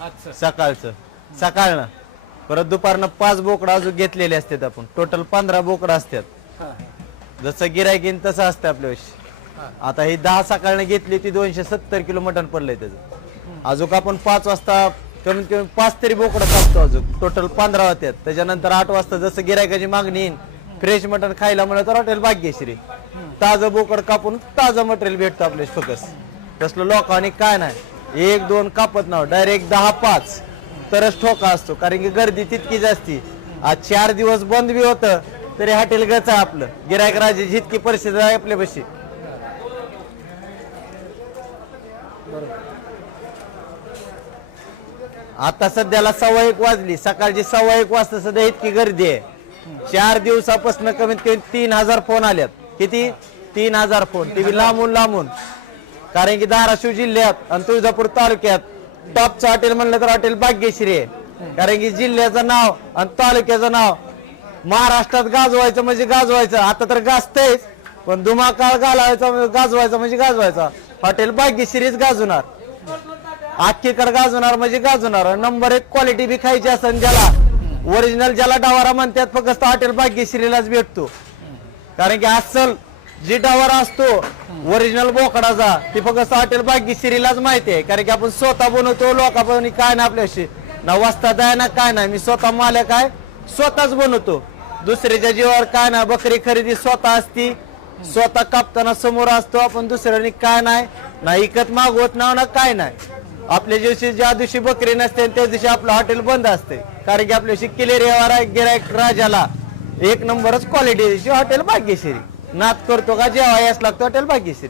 अच्छा सकाळचं सकाळनं परत दुपारनं 5 बोकडं अजून घेतलेले असतात आपण टोटल 15 बोकडं असतात. हा हा जसं गिरायक येईन तसं असतं आपल्याविषयी. आता ही 10 सकाळनं घेतली ती 270 किलो मटण पडलंय त्याचं. अजून आपण 5 वाजता कमीत कमी 5 तरी बोकडं कापतो. अजून टोटल 15 होत्यात. त्याच्यानंतर 8 वाजता जसं गिरायकाची मागणी येईन फ्रेश मटण खायला म्हणलं तर हॉटेल भाग्यश्री ताजं बोकड कापून ताजं मटेरियल भेटतं आपल्या फोकस. तसलं लोकांनी काय नाही 1-2 कापत नाव डायरेक्ट 10-5 तरच ठोका असतो. कारण की गर्दी तितकी जास्ती. आज 4 दिवस बंद बी होतं तरी हॉटेल गच आहे आपलं. गिरायक राजे जितकी परिस्थिती आहे आपल्यापाशी. आता सध्याला 1:15 वाजली. सकाळची 1:15 वाजता सध्या इतकी गर्दी आहे. 4 दिवसापासून कमीत कमी 3000 फोन आल्यात. किती 3000 फोन ती बी लांबून लांबून. कारण की धाराशिव जिल्ह्यात आणि तुळजापूर तालुक्यात टॉपचं हॉटेल म्हणलं तर हॉटेल भाग्यश्री आहे. कारण की जिल्ह्याचं नाव आणि तालुक्याचं नाव महाराष्ट्रात गाजवायचं म्हणजे गाजवायचं. आता तर गाजतंयच पण धुमाकाळ गाजवायचा म्हणजे गाजवायचा. हॉटेल भाग्यश्रीच गाजवणार. आखीकडे गाजवणार म्हणजे गाजवणार. नंबर 1 क्वालिटी बी खायची असेल ज्याला ओरिजिनल ज्याला डावारा म्हणतात फक्त हॉटेल भाग्यश्रीलाच भेटतो. कारण की अस्सल जी डावारा असतो ओरिजिनल बोकडाचा ती फक्त हॉटेल भाग्यश्रीलाच माहिती आहे. कारण की आपण स्वतः बनवतो. लोकांनी काय ना आपल्याशी ना वस्ताद आहे ना काय नाही. मी स्वतः मालक आहे स्वतःच बनवतो. दुसऱ्याच्या जीवावर काय ना. बकरी खरेदी स्वतः असती स्वतः कापताना समोर असतो आपण. दुसऱ्याने काय नाही ना इकत मागवत ना काय नाही. आपल्या दिवशी ज्या दिवशी बकरी नसते त्या दिवशी आपलं हॉटेल बंद असते. कारण की आपल्याशी क्लिअर गिरायक राजाला 1 नंबरच क्वालिटी हॉटेल भाग्यश्री. नाद करतो का जेव्हा यास लागतो हॉटेल भाग्यश्री.